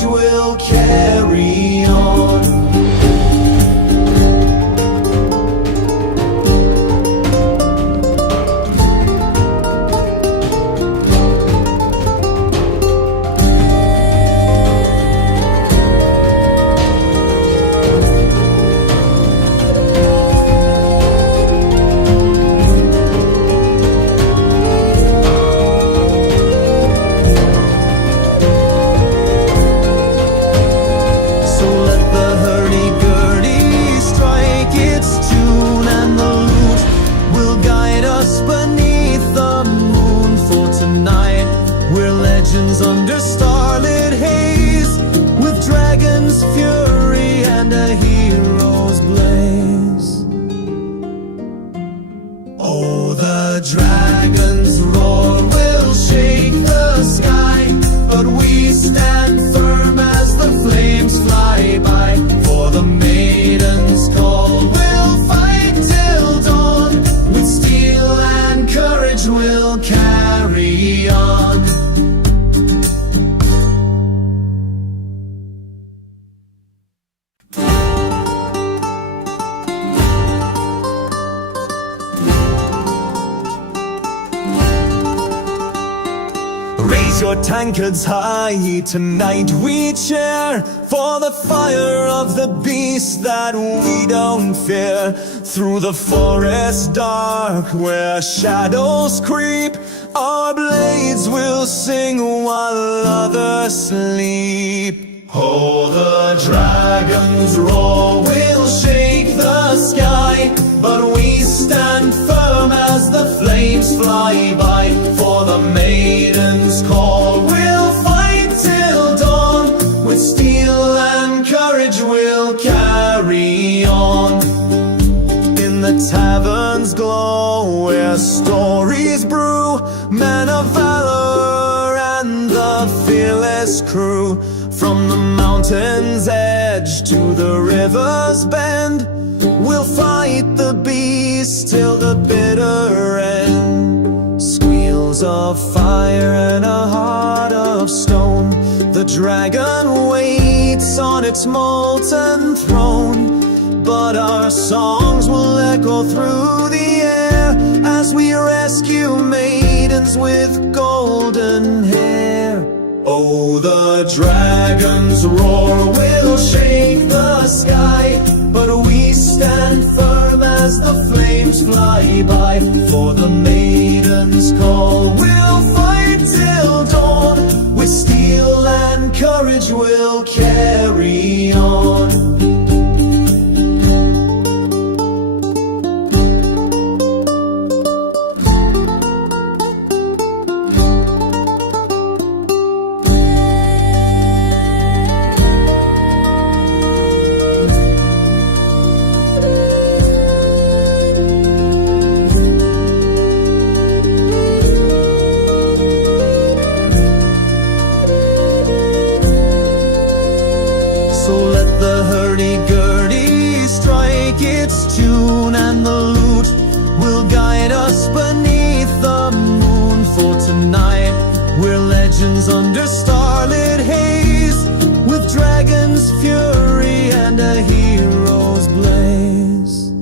courage will carry on. Under starlit haze, with dragon's fury and a hero's blaze. Oh, the dragon's roar will shake the sky, but we stand firm as the flames fly by. For the maiden's call, we'll fight till dawn, with steel and courage we'll carry on. Raise your tankards high, tonight we cheer for the fire of the beast that we don't fear. Through the forest dark where shadows creep, our blades will sing while others sleep. Oh, the dragon's roar will shake the sky, but we stand firm as the flames fly by. For the maiden's call, we'll fight till dawn, with steel and courage we'll carry on. In the tavern's glow where stories brew, men of valor and the fearless crew. From the mountain's edge to the river's bend, we'll fight the beast till the bitter end. Squeals of fire and a heart of stone, the dragon waits on its molten throne. But our songs will echo through the air as we rescue maidens with golden hair. Oh, the dragon's roar will shake the sky, but we stand firm as the flames fly by. For the maiden's call, we'll fight till dawn, with steel and courage we'll carry on. Under starlit haze, with dragon's fury and a hero's blaze.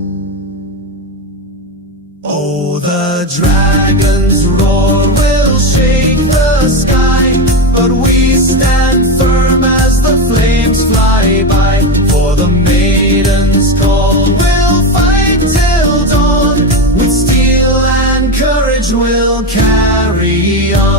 Oh, the dragon's roar will shake the sky, but we stand firm as the flames fly by. For the maiden's call, we'll fight till dawn, with steel and courage we'll carry on.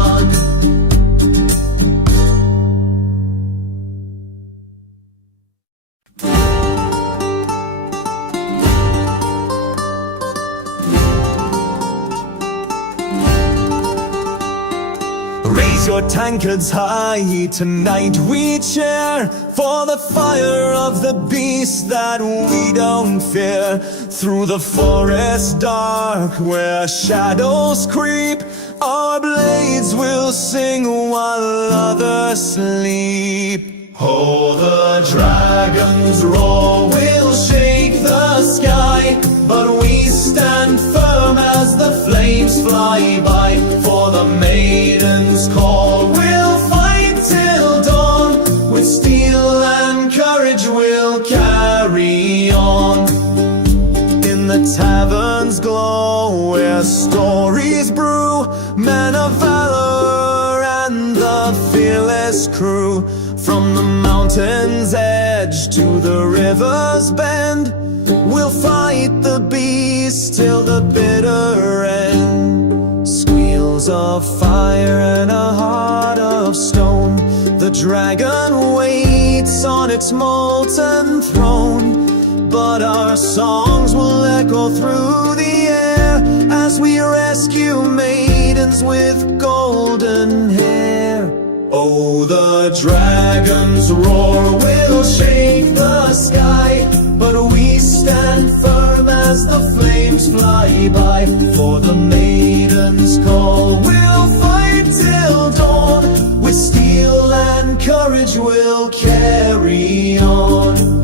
Your tankards high, tonight we cheer for the fire of the beast that we don't fear. Through the forest dark where shadows creep, our blades will sing while others sleep. Oh, the dragon's roar will shake the sky, but we stand firm as the flames fly by. For the maiden's call, we'll fight till dawn, with glorious crew. From the mountain's edge to the river's bend, we'll fight the beast till the bitter end. Squeals of fire and a heart of stone, the dragon waits on its molten throne. But our songs will echo through the air as we rescue maidens with golden hair. Oh, the dragon's roar will shake the sky, but we stand firm as the flames fly by. For the maiden's call, we'll fight till dawn. With steel and courage we'll carry on.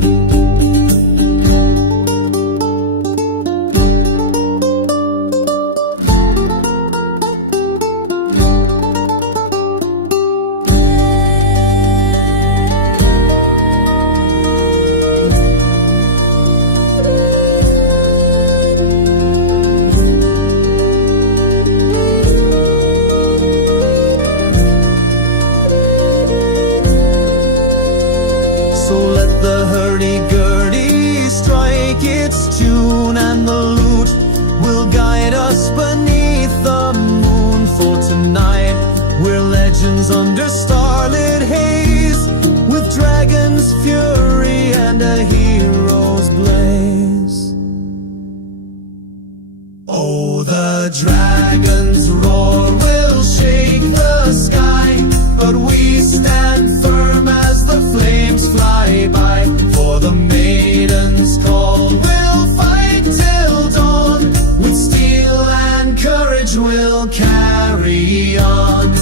So let the hurdy-gurdy strike its tune, and the lute will guide us beneath the moon. For tonight we're legends under starlit haze, with dragon's fury and a hero's blaze. Oh, the dragon's roar will shake the sky, but we stand firm as the flames fly by. For the maiden's call, we'll fight till dawn. With steel and courage we'll carry on.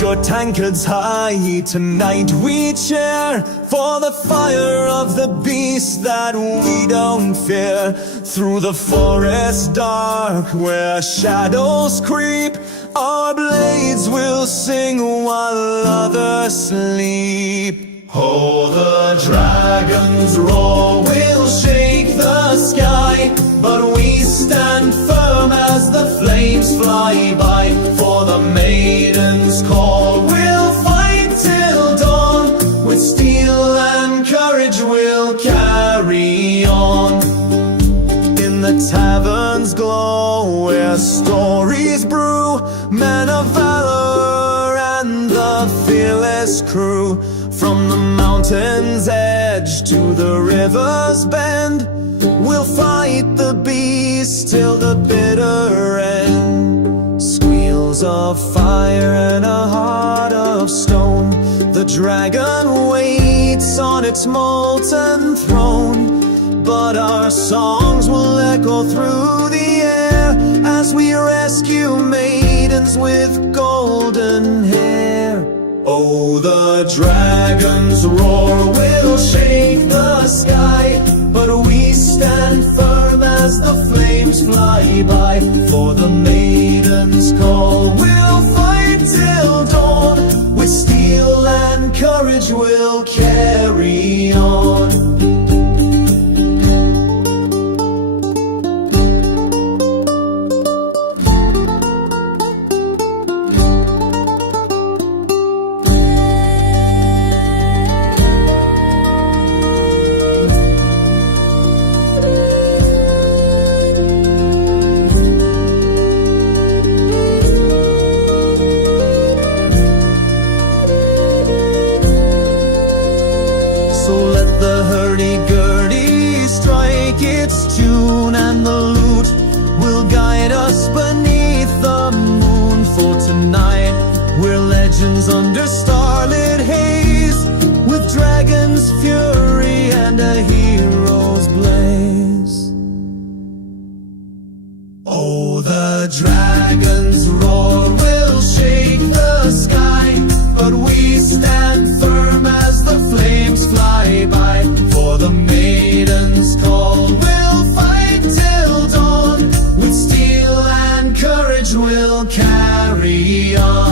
Raise your tankards high, tonight we cheer for the fire of the beast that we don't fear. Through the forest dark where shadows creep, our blades will sing while others sleep. Oh, the dragon's roar will shake the sky, but we stand firm as the flames fly by. For the maiden's call, we'll fight till dawn. With steel and courage we'll carry on. In the tavern's glow where stories brew, men of valor and the fearless crew. From the mountain's edge to the river's bend, we'll fight the beast till the bitter end. Squeals of fire and a heart of stone, the dragon waits on its molten throne. But our songs will echo through the air as we rescue maidens with golden hair. Oh, the dragon's roar will shake the sky, but we stand firm as the flames fly by. For the maiden's call, we'll fight till dawn. With steel and courage we'll carry on. Under starlit haze, with dragon's fury and a hero's blaze. Oh, the dragon's roar will shake the sky, but we stand firm as the flames fly by. For the maiden's call, we'll fight till dawn. With steel and courage we'll carry on.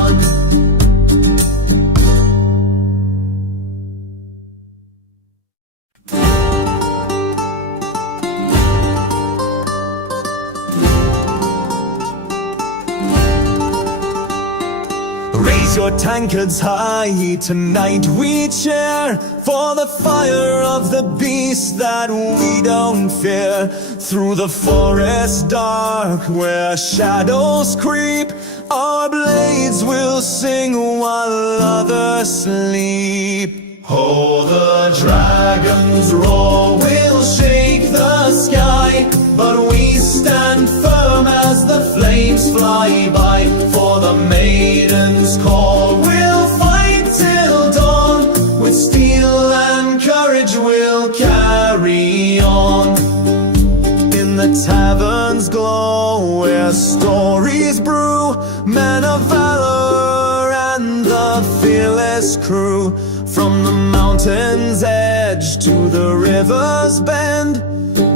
Your tankards high, tonight we cheer for the fire of the beast that we don't fear. Through the forest dark where shadows creep, our blades will sing while others sleep. Oh, the dragon's roar will shake the sky, but we stand firm as the flames fly by. For the maiden's call, we'll fight till dawn. With steel and courage we'll carry on. In the tavern's glow where stories brew, men of valor and the fearless crew. From the mountain's edge to the river's bend,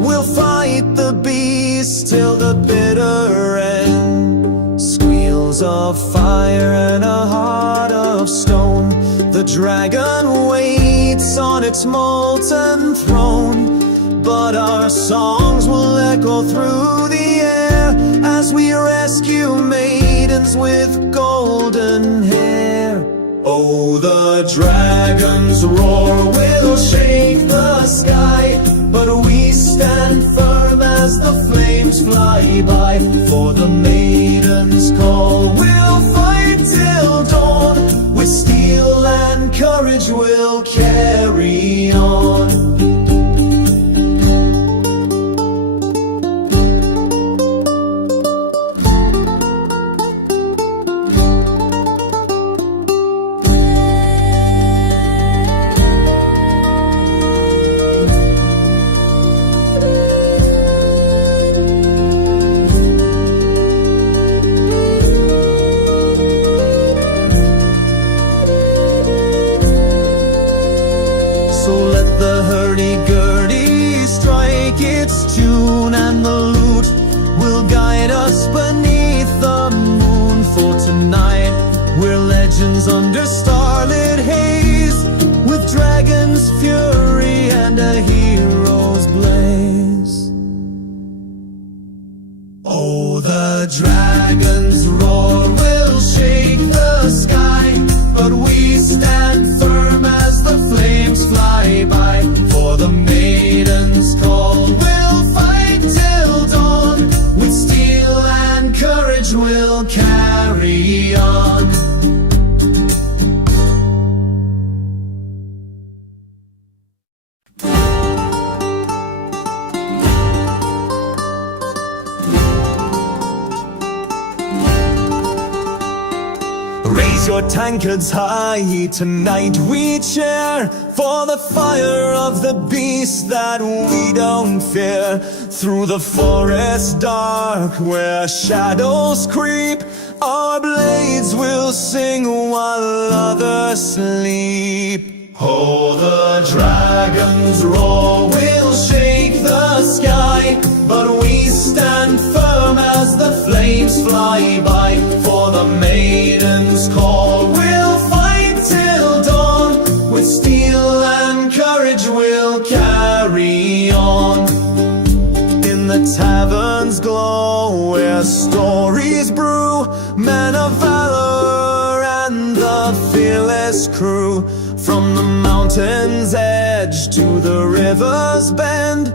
we'll fight the beast till the bitter end. Squeals of fire and a heart of stone, the dragon waits on its molten throne. But our songs will echo through the air as we rescue maidens with golden hair. Oh, the dragon's roar will shake the sky, but we stand firm as the flames fly by. For the maiden's call, we'll fight till dawn. With steel and courage we'll carry on. and the lute will guide us beneath the moon. For tonight we're legends under starlit haze, with dragon's fury and a hero's blaze. Oh, the dragon's roar will shake the sky, but we stand firm as the flames fly by. For the maiden's call we'll fight till dawn, with steel and courage we'll carry on. Raise your tankards high, tonight we cheer for the fire of the beast that we don't fear. Through the forest dark where shadows creep, our blades will sing while others sleep. Oh, the dragon's roar will shake the sky, but we stand firm as the flames fly by. For the maiden's call we'll fight till dawn, with steel and courage we'll carry on. In the tavern's glow where stories brew, men of valor and the fearless crew. From the mountain's edge to the river's bend,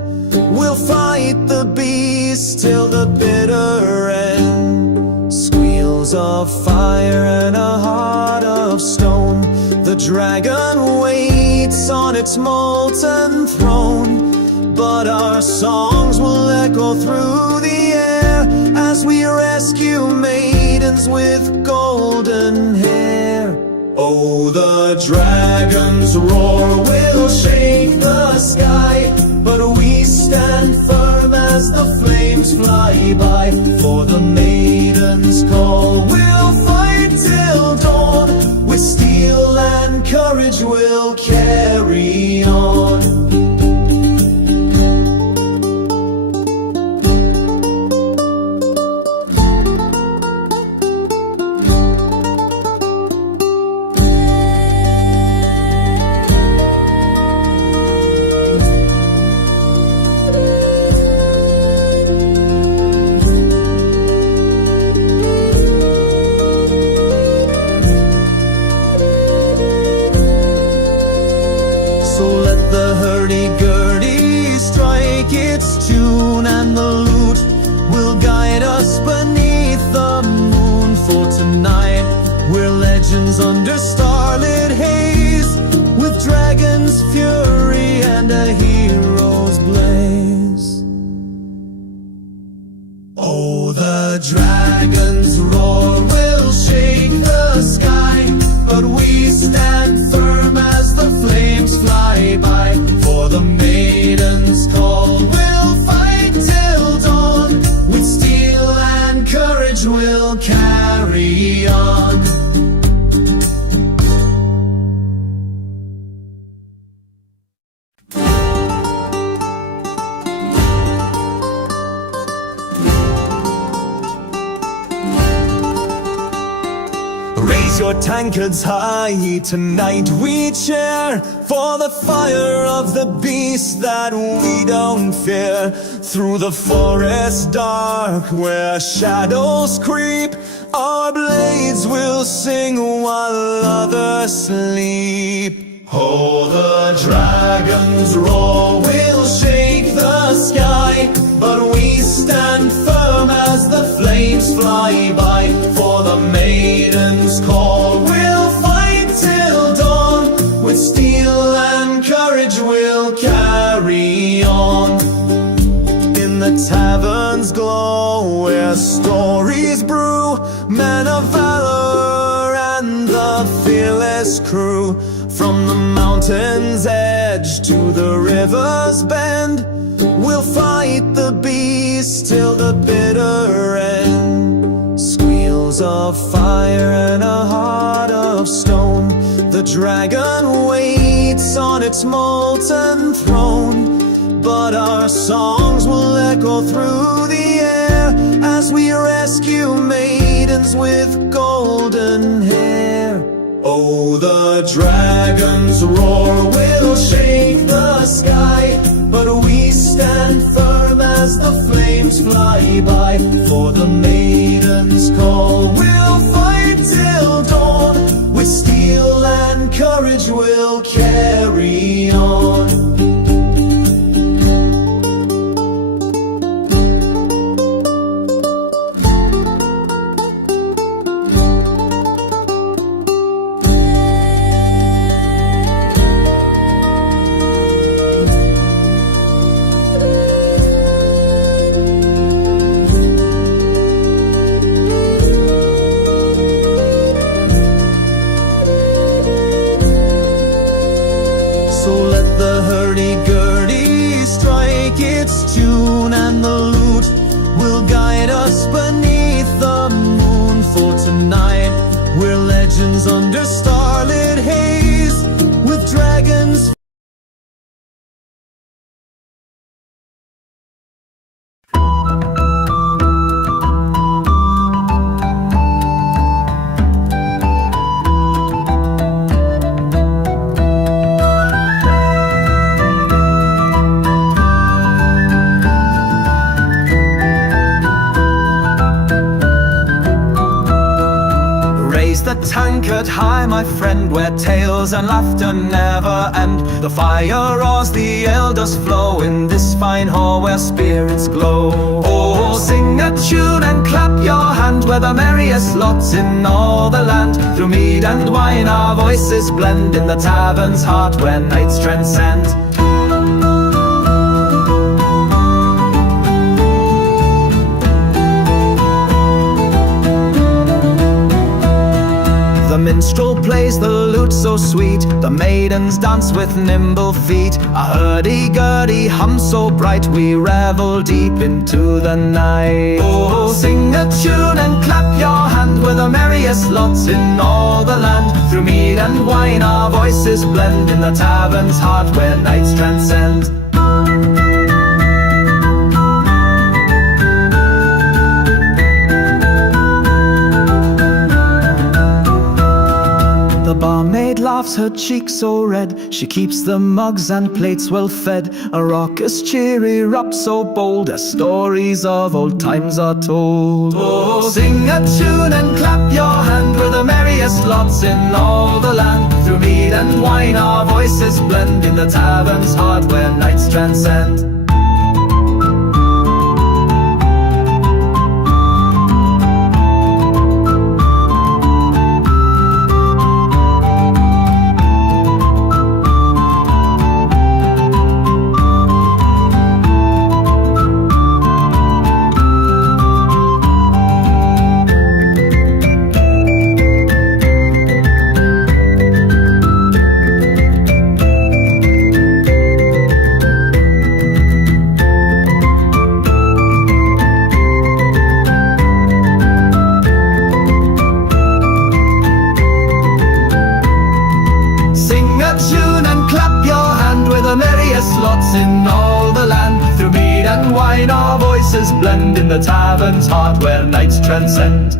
we'll fight the beast till the bitter end. Squeals of fire and a heart of stone, the dragon waits on its molten throne. But our songs will echo through the air as we rescue maidens with golden hair. Oh, the dragon's roar will shake the sky, but we stand firm as the flames fly by. For the maiden's call we'll fight till dawn, with steel and courage we'll carry on. Under starlit haze, with dragon's fury and a hero's blaze. Oh, the dragon's roar will shake the sky, but we stand firm as the flames fly by. For the maiden's call we'll fight till dawn, with steel and courage we'll carry on. Raise your tankards high, tonight we cheer for the fire of the beast that we don't fear. Through the forest dark where shadows creep, our blades will sing while others sleep. Oh, the dragon's roar will shake the sky, but we stand firm as the flames fly by. For the maiden's call we'll fight till dawn, with steel and courage we'll carry on. In the tavern's glow where stories brew, men of valor and the fearless crew. From the mountain's edge to the river's bend, we'll fight the beast till the bitter end. Squeals of fire and a heart of stone, the dragon waits on its molten throne. But our songs will echo echo through the air as we rescue maidens with golden hair. Oh, the dragon's roar will shake the sky, but we stand firm as the flames fly by. For the maiden's call, we'll fight till dawn. With steel and courage we'll carry on. So let the hurdy-gurdy strike its tune, and the lute will guide us beneath the moon. For tonight we're legends under starlit haze, with dragons. Raise the tankard high, my friend, where tales and laughter never end. The fire roars, the ale does flow in this fine hall where spirits glow. Oh, sing a tune and clap your hand, we're the merriest lots in all the land. Through mead and wine our voices blend in the tavern's heart where nights transcend. The minstrel plays the lute so sweet, the maidens dance with nimble feet. A hurdy-gurdy hum so bright, we revel deep into the night. Oh, sing a tune and clap your hand, we're the merriest lots in all the land. Through mead and wine our voices blend in the tavern's heart where nights transcend. The barmaid laughs, her cheeks so red, she keeps the mugs and plates well fed. A raucous cheery rap so bold, as stories of old times are told. Oh, sing a tune and clap your hand, we're the merriest lots in all the land. Through mead and wine our voices blend in the tavern's heart where nights transcend. Lots in all the land. Through mead and wine our voices blend in the tavern's heart where nights transcend.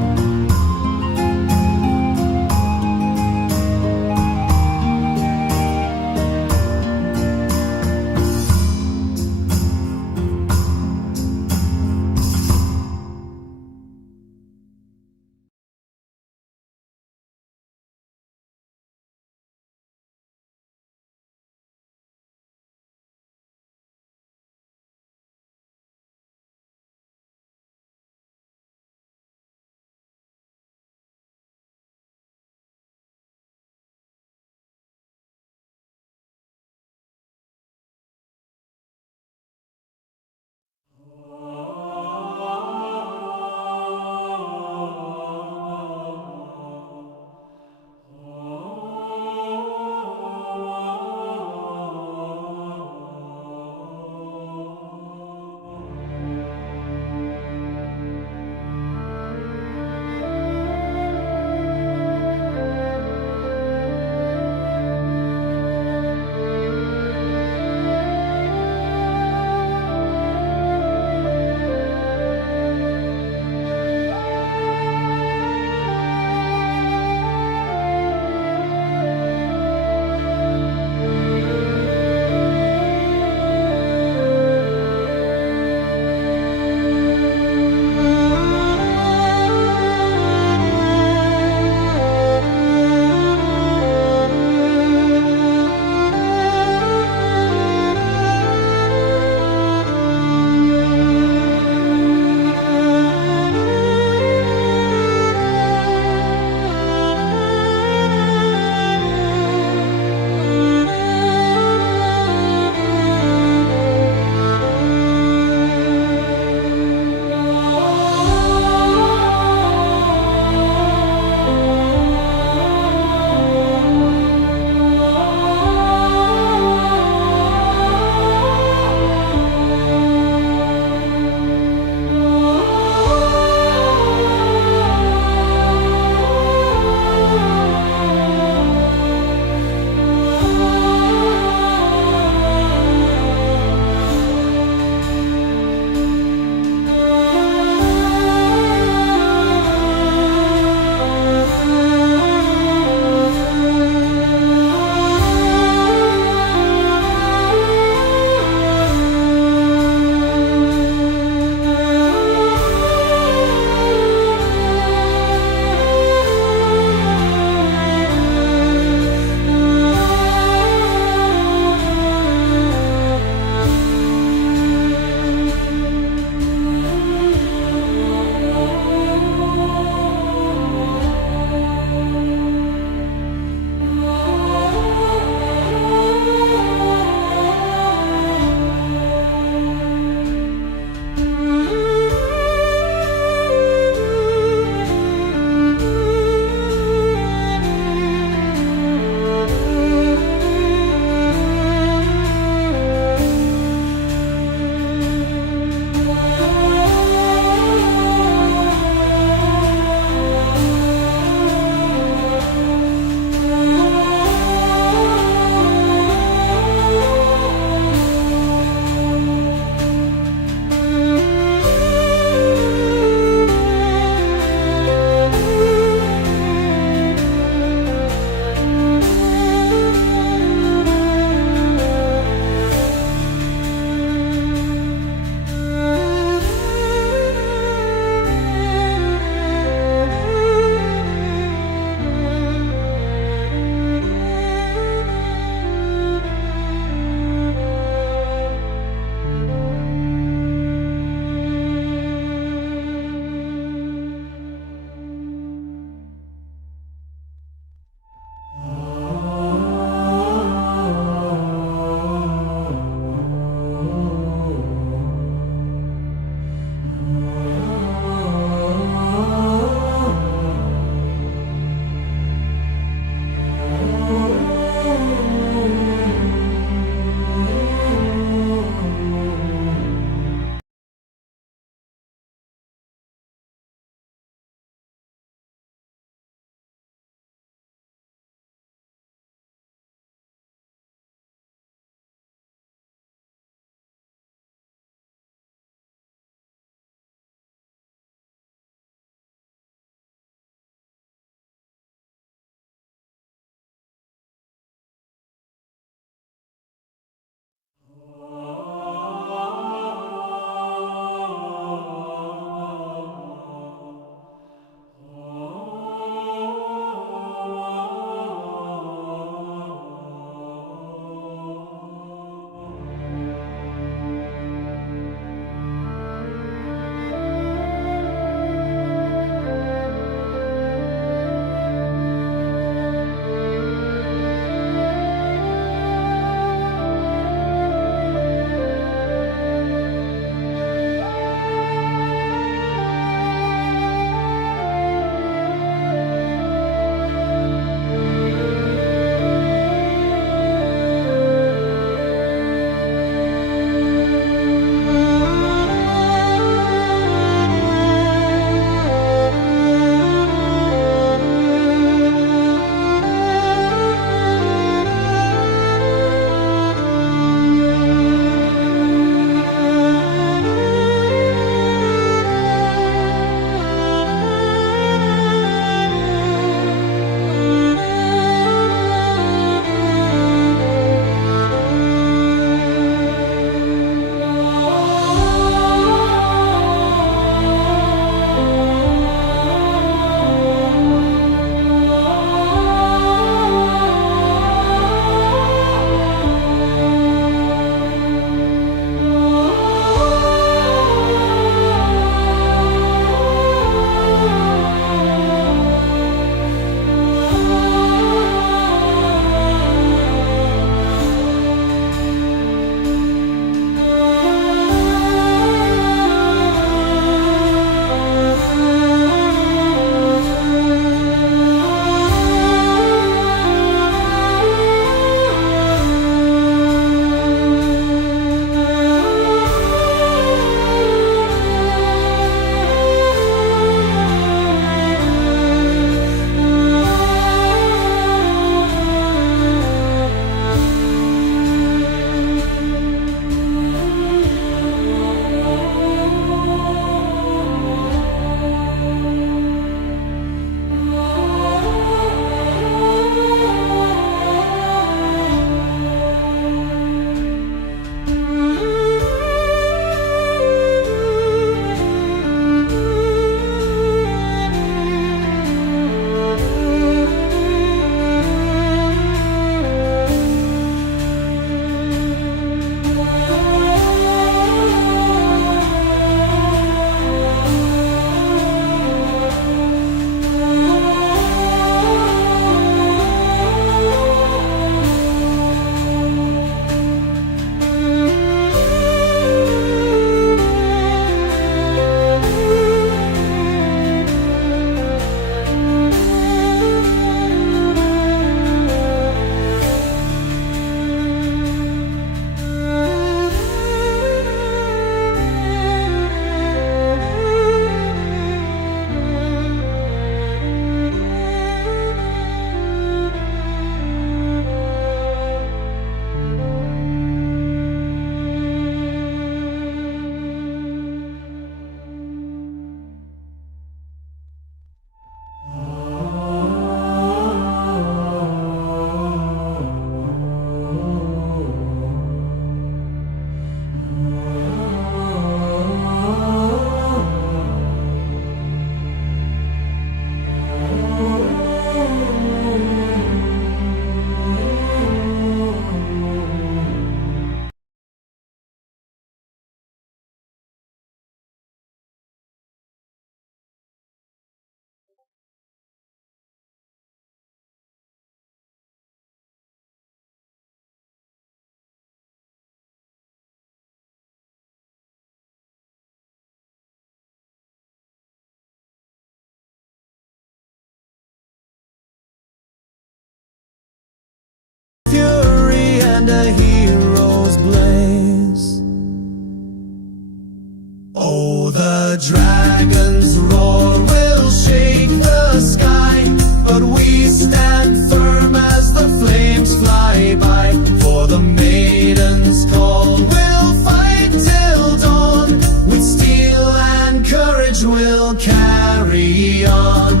the dragon's roar will shake the sky, but we stand firm as the flames fly by. For the maiden's call we'll fight till dawn, with steel and courage we'll carry on.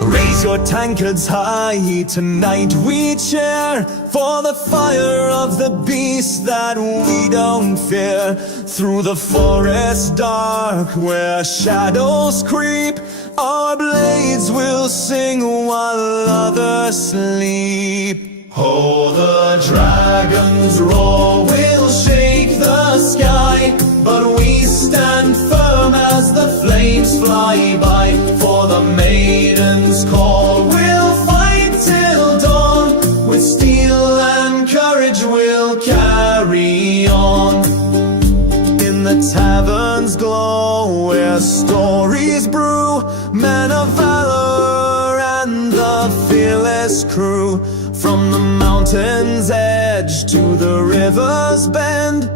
Raise your tankards high, tonight we cheer for the fire of the beast that we don't fear. Through the forest dark where shadows creep, our blades will sing while others sleep. Oh, the dragon's roar will shake the sky, but we stand firm as the flames fly by. For the maiden's call we'll fight till dawn, with steel and courage we'll carry on. In the tavern's glow where stories brew, men of valor and the fearless crew. From the mountain's edge to the river's bend,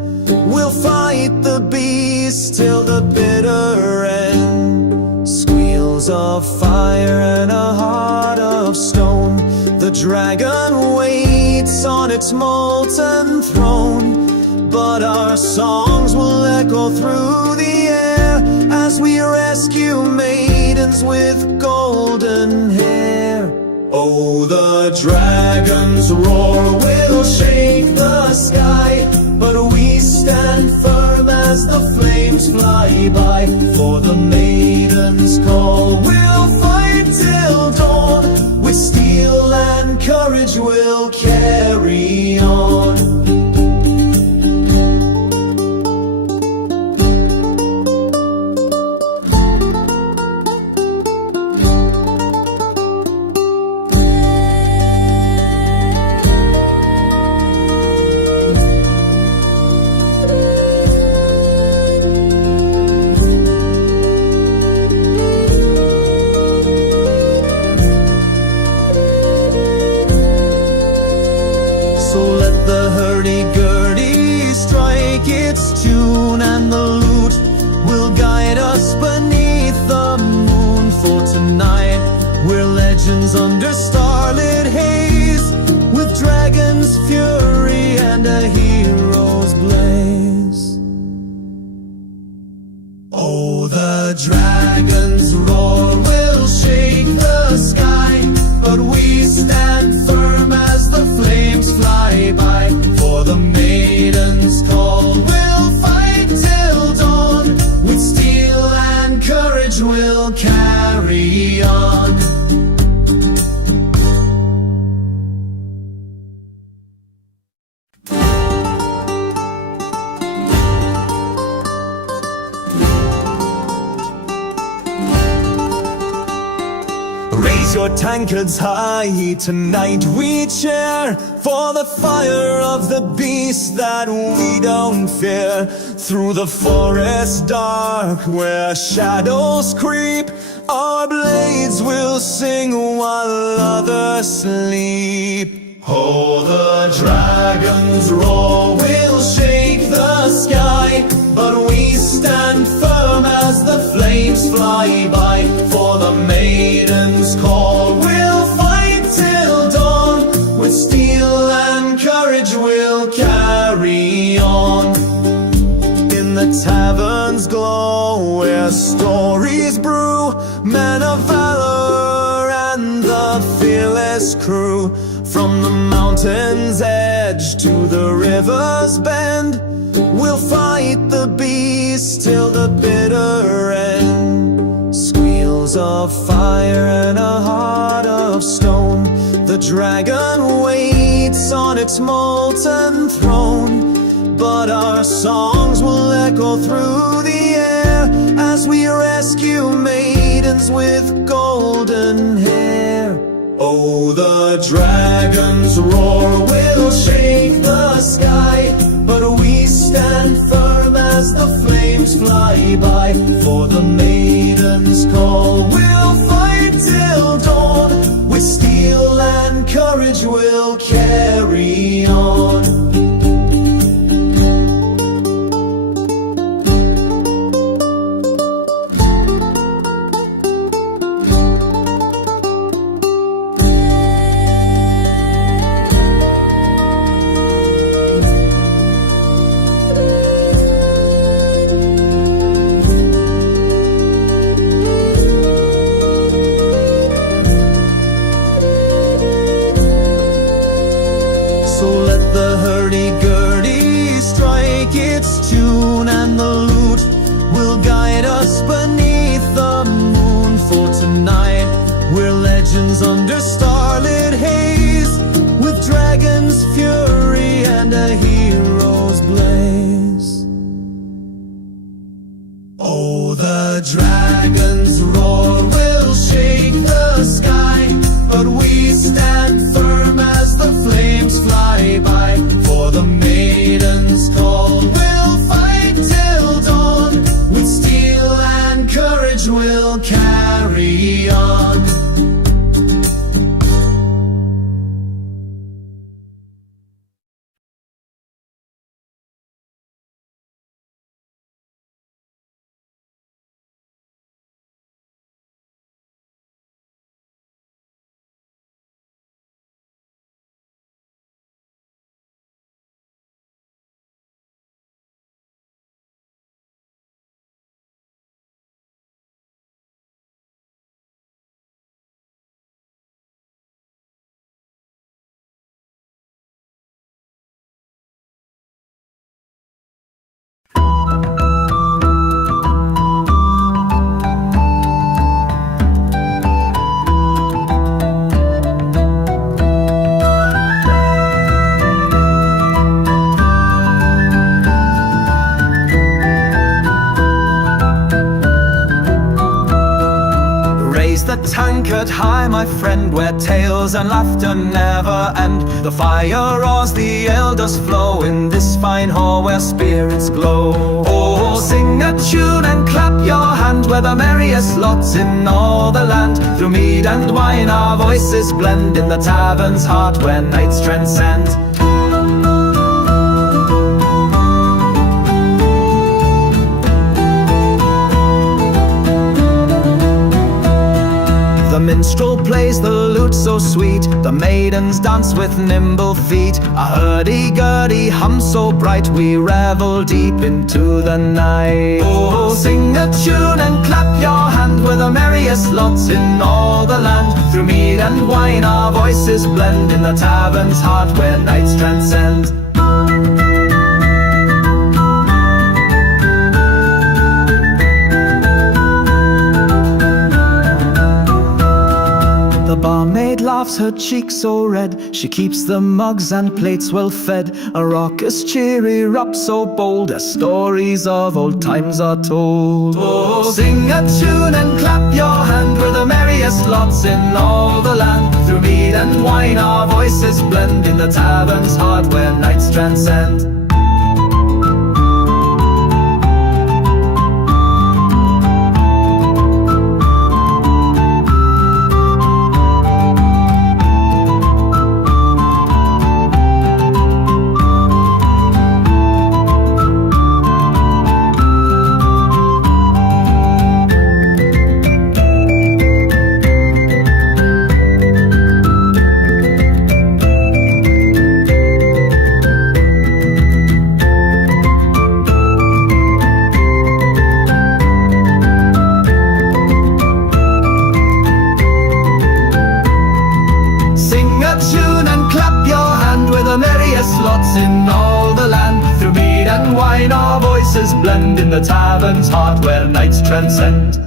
we'll fight the beast till the bitter end. Squeals of fire and a heart of stone, the dragon waits on its molten throne. But our songs will echo through the air as we rescue maidens with golden hair. Oh, the dragon's roar will shake the sky, but we stand firm as the flames fly by. For the maiden's call we'll fight till dawn, with steel and courage we'll carry on. Under starlit haze, with dragon's fury and a hero's blaze. Oh, the dragon's roar will shake the sky, but we stand firm as the flames fly by. For the maiden's call we'll fight till dawn, with steel and courage we'll carry on. Raise your tankards high, tonight we cheer for the fire of the beast that we don't fear. Through the forest dark where shadows creep, our blades will sing while others sleep. Oh, the dragon's roar will shake the sky, but we stand firm as the flames fly by. For the maiden's call we'll fight till dawn, with steel and courage we'll carry on. In the tavern's glow where stories brew, men of valor and the fearless crew. From the mountain's edge to the river's bend, we'll fight the beast till the bitter end. Squeals of fire and a heart of stone, the dragon waits on its molten throne. But our songs will echo through the air as we rescue maidens with golden hair. Oh, the dragon's roar will shake the sky, but we stand firm as the flames flames fly by. For the maiden's call, we'll fight till dawn. With steel and courage we'll carry on. So let the hurdy-gurdy strike its tune, and the lute will guide us beneath the moon. For tonight we're legends under starlit haze, with dragon's fury and a hero's blaze. Oh, the dragon's roar will shake the sky, but we stand firm as the flames fly by. For the maiden's call, we'll fight till dawn. With steel and courage we'll carry on. The tankard high, my friend, where tales and laughter never end. The fire roars, the ale does flow in this fine hall where spirits glow. Oh, sing a tune and clap your hand, we're the merriest lots in all the land. Through mead and wine our voices blend, in the tavern's heart where nights transcend. The minstrel plays the lute so sweet, the maidens dance with nimble feet. A hurdy-gurdy hum so bright, we revel deep into the night. Oh, sing a tune and clap your hand, we're the merriest lots in all the land. Through mead and wine our voices blend, in the tavern's heart where nights transcend. The barmaid laughs, her cheeks so red, she keeps the mugs and plates well fed. A raucous cheery rap so bold, as stories of old times are told. Oh, sing a tune and clap your hand, we're the merriest lots in all the land. Through mead and wine our voices blend, in the tavern's heart where nights transcend. Lots in all the land. Through mead and wine our voices blend, in the tavern's heart where nights transcend.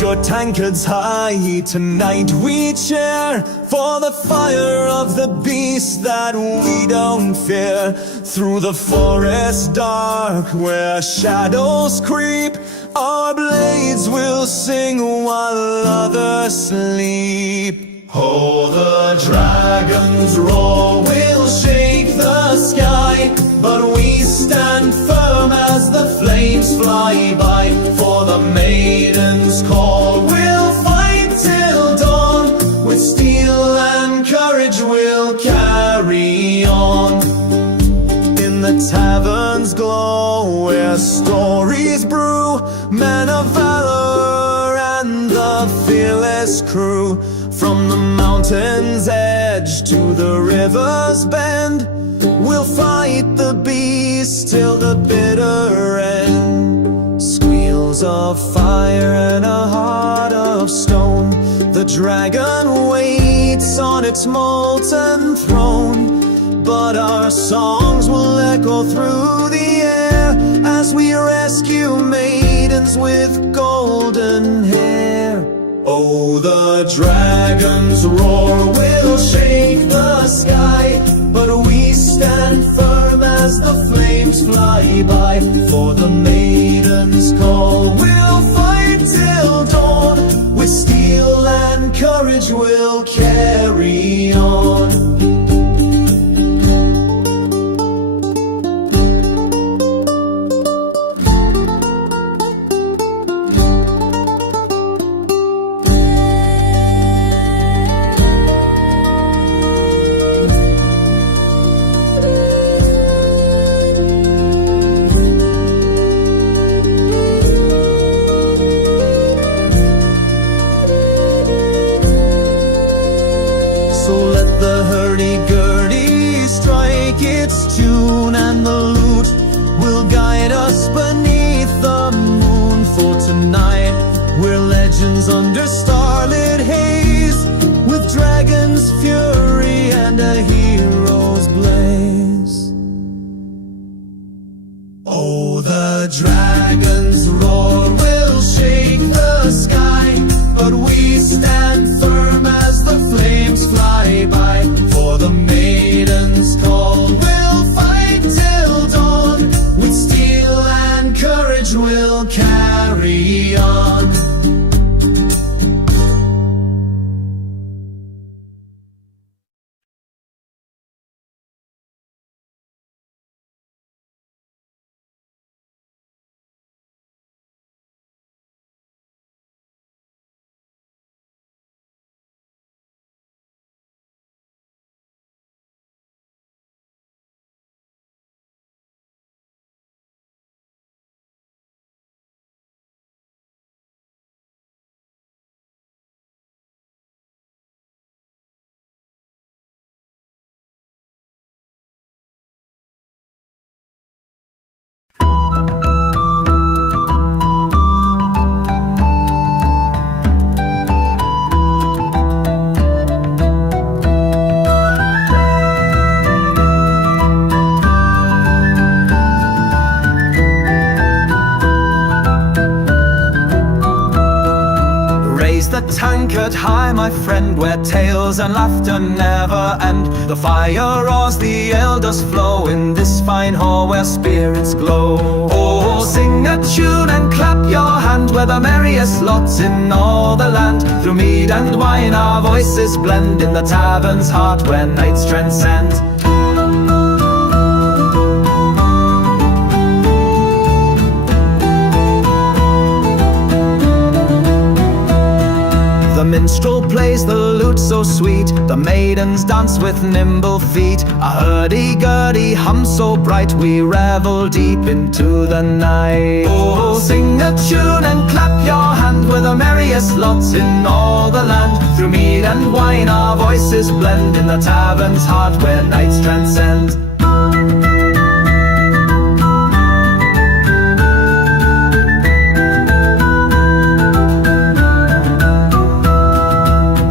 Raise your tankards high, tonight we cheer for the fire of the beast that we don't fear. Through the forest dark where shadows creep, our blades will sing while others sleep. Oh, the dragon's roar will shake the sky, but we stand firm as the flames fly by. For the maiden's call, we'll fight till dawn. With steel and courage we'll carry on. In the tavern's glow where stories brew, men of valor and the fearless crew. From the mountain's edge to the river's bend, we'll fight the beast till the bitter end. Squeals of fire and a heart of stone, the dragon waits on its molten throne. But our songs will echo through the air as we rescue maidens with golden hair. Oh, the dragon's roar will shake the sky, but we stand firm as the flames fly by. For the maiden's call, we'll fight till dawn. With steel and courage we'll carry on. Under starlit haze, with dragon's fury and a hero's blaze. Oh, the dragon's roar will shake the sky, but we stand firm as the flames fly by. For the maiden's call, we'll fight till dawn. With steel and courage we'll carry on. Tankard high, my friend, where tales and laughter never end. The fire roars, the elders flow in this fine hall where spirits glow. Oh, sing a tune and clap your hand, we're the merriest lots in all the land. Through mead and wine our voices blend in the tavern's heart where nights transcend. The minstrel plays the lute so sweet, the maidens dance with nimble feet. A hurdy-gurdy hum so bright, we revel deep into the night. Oh, sing a tune and clap your hand, we're the merriest lots in all the land. Through mead and wine our voices blend in the tavern's heart where nights transcend.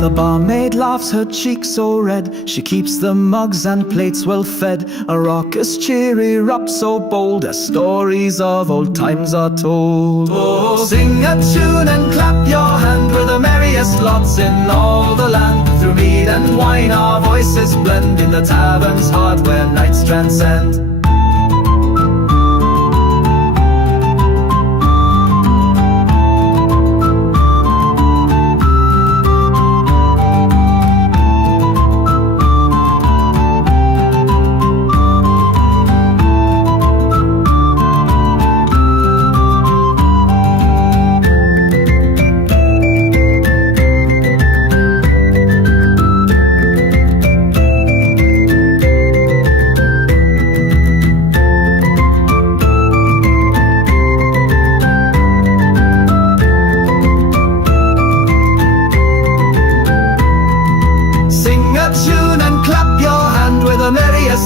The barmaid laughs has her cheeks so red? She keeps the mugs and plates well fed. A raucous, cheery rap so bold as stories of old times are told. Oh, sing a tune and clap your hand. We're the merriest lots in all the land. Through mead and wine our voices blend in the tavern's heart where nights transcend.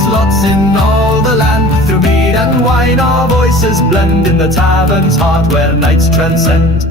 Lots in all the land. Through mead and wine our voices blend in the tavern's heart where nights transcend.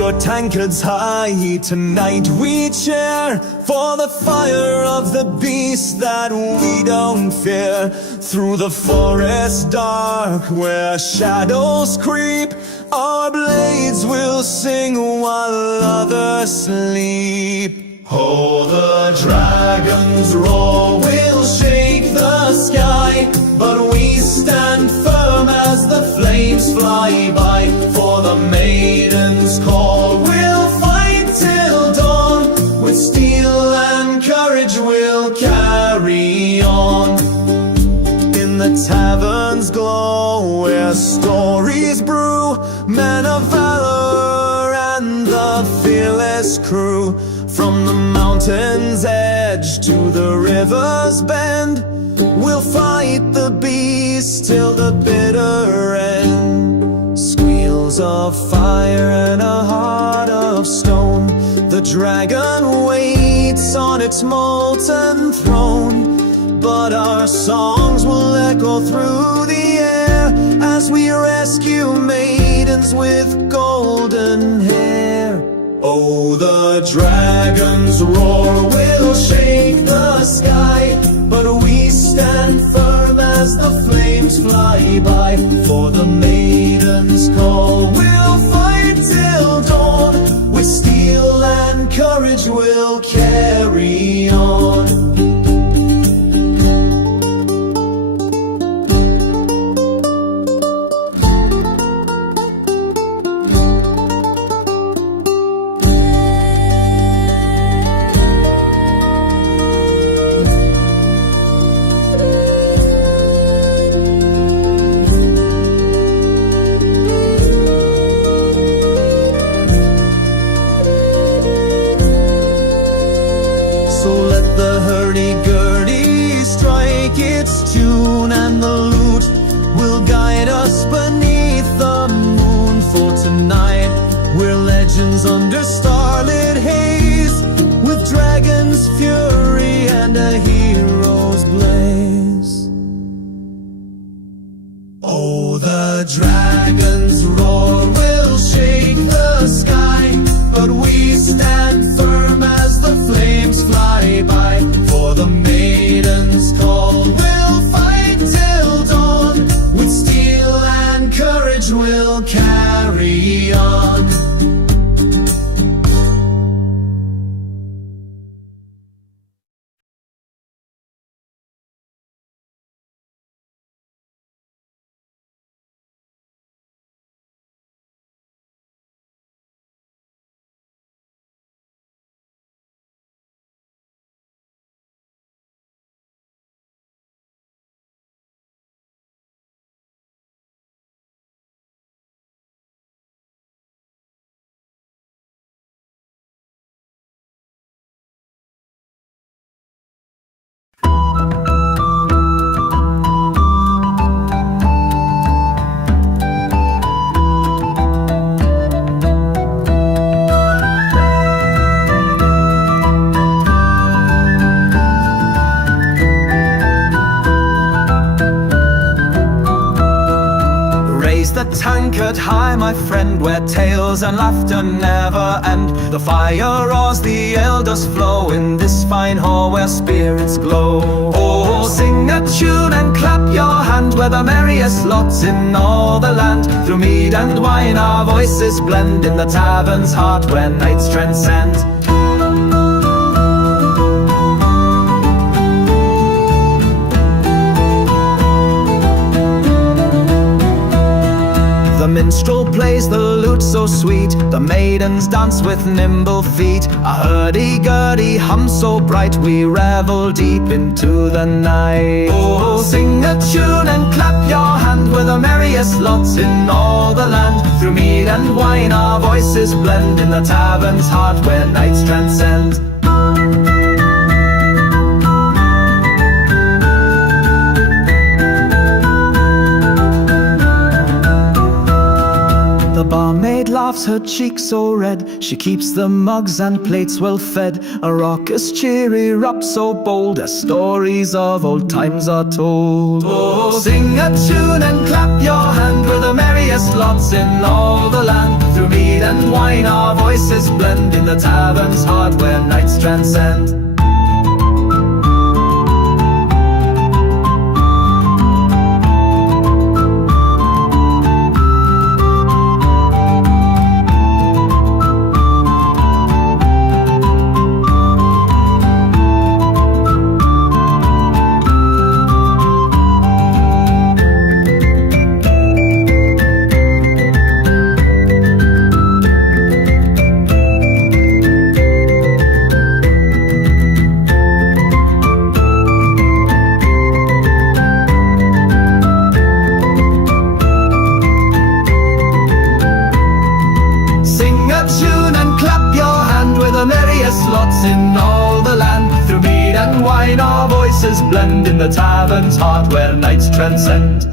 your tankards high. Tonight we cheer for the fire of the beast that we don't fear. Through the forest dark where shadows creep, our blades will sing while others sleep. Oh, the dragon's roar will shake the sky, but we stand firm as the flames fly by. For the maiden's call, we'll fight till dawn. With steel and courage we'll carry on. In the tavern's glow where stories brew, men of valor and the fearless crew. From the mountain's edge to the river's bend, we'll fight the beast till the bitter end. Squeals of fire and a heart of stone, the dragon waits on its molten throne. But our songs will echo through the air as we rescue maidens with golden hair. Oh, the dragon's roar will shake the sky, but we stand firm as the flames fly by. For the maiden's call, we'll fight till dawn. With steel and courage we'll carry on. So let the hurdy-gurdy strike its tune, and the lute will guide us beneath the moon. For tonight we're legends under starlit haze, with dragon's fury and a hero's blaze. Oh, the dragon's roar will shake the sky, but we stand firm as the flames fly by. For the maiden's call, we'll fight till dawn. With steel and courage we'll carry on. The tankard high, my friend, where tales and laughter never end. The fire roars, the ale does flow in this fine hall where spirits glow. Oh, sing a tune and clap your hand, we're the merriest lots in all the land. Through mead and wine our voices blend in the tavern's heart where nights transcend. The minstrel plays the lute so sweet, the maidens dance with nimble feet. A hurdy-gurdy hum so bright, we revel deep into the night. Oh, sing a tune and clap your hand, we're the merriest lots in all the land. Through mead and wine our voices blend in the tavern's heart where nights transcend. The barmaid laughs, her cheeks so red. She keeps the mugs and plates well fed. A raucous cheery rap so bold, as stories of old times are told. Oh, sing a tune and clap your hand, we're the merriest lots in all the land. Through mead and wine our voices blend in the tavern's heart where nights transcend. Lots in all the land. Through mead and wine our voices blend in the tavern's heart where nights transcend.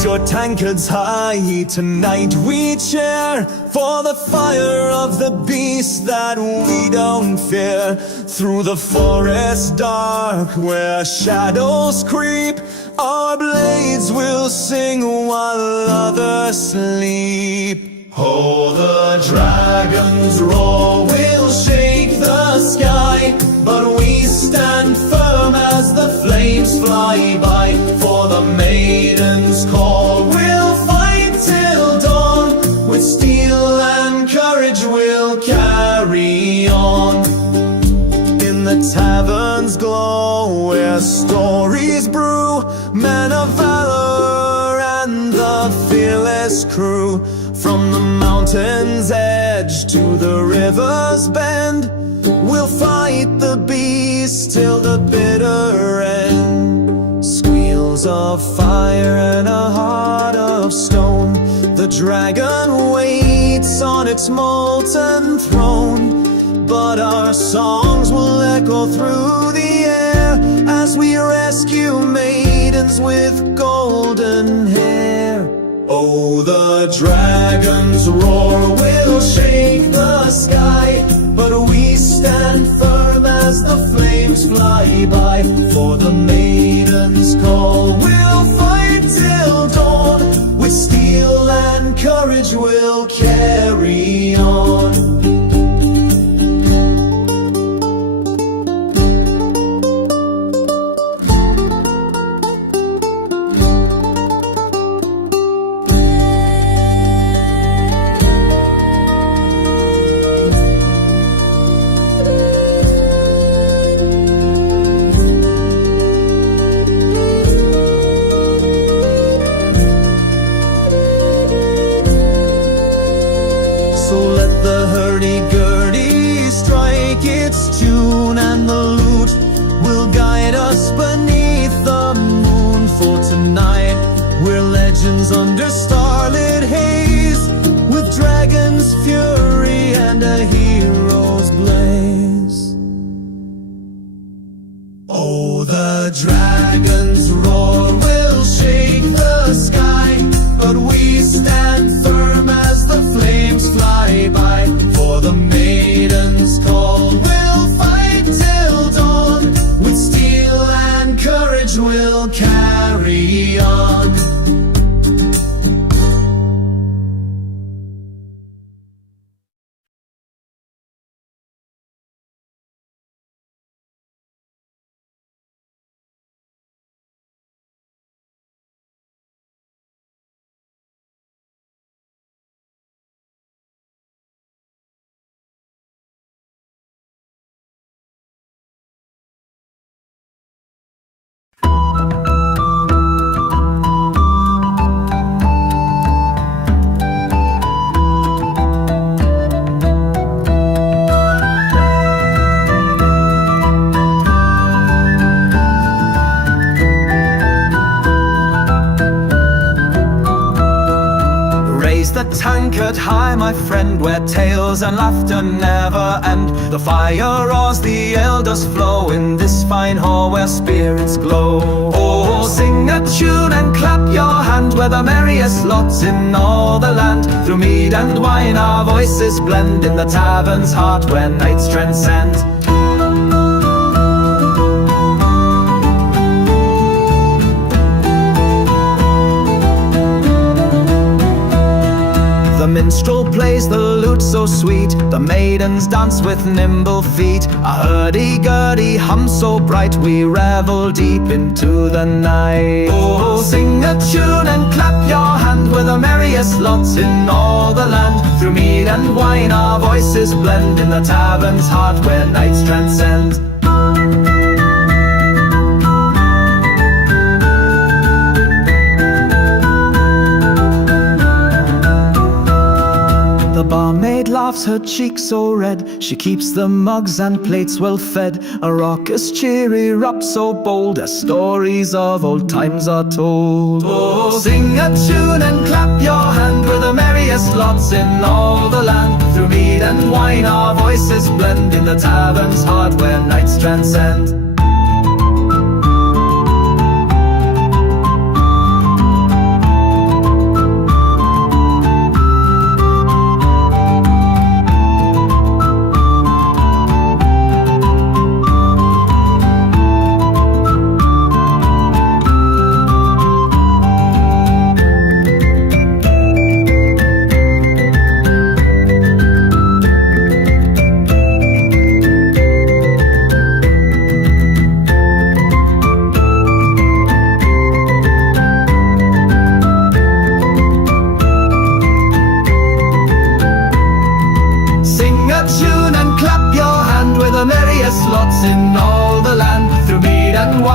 Raise your tankards high, tonight we cheer for the fire of the beast that we don't fear. Through the forest dark where shadows creep, our blades will sing while others sleep. Oh, the dragon's roar will shake the sky, but we stand firm as the flames fly by. For the maiden's call, we'll fight till dawn. With steel and courage we'll carry on. In the tavern's glow where stories brew, men of valor and the fearless crew. From the mountain's edge to the river's bend, we'll fight the beast till the bitter end. Squeals of fire and a heart of stone, the dragon waits on its molten throne. But our songs will echo through the air as we rescue maidens with golden hair. Oh, the dragon's roar will shake the sky, but we stand firm as the flames fly by. For the maiden's call, we'll fight till dawn. With steel and courage we'll carry on. Under starlit haze, with dragon's fury and a hero's blaze. Oh, the dragon's roar will shake the sky, but we stand firm as the flames fly by. For the maiden's call, we'll fight till dawn. With steel and courage we'll carry on. The tankard high, my friend, where tales and laughter never end. The fire roars, the ale does flow in this fine hall where spirits glow. Oh, sing a tune and clap your hand, we're the merriest lots in all the land. Through mead and wine our voices blend in the tavern's heart where nights transcend. The minstrel plays the lute so sweet, the maidens dance with nimble feet. A hurdy-gurdy hum so bright, we revel deep into the night. Oh, sing a tune and clap your hand, we're the merriest lots in all the land. Through mead and wine our voices blend in the tavern's heart where nights transcend. The barmaid laughs, her cheeks so red. She keeps the mugs and plates well fed. A raucous cheery rap so bold, as stories of old times are told. Oh, sing a tune and clap your hand, we're the merriest lots in all the land. Through mead and wine our voices blend in the tavern's heart where nights transcend.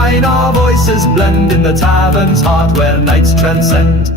shine, our voices blend in the tavern's heart where nights transcend.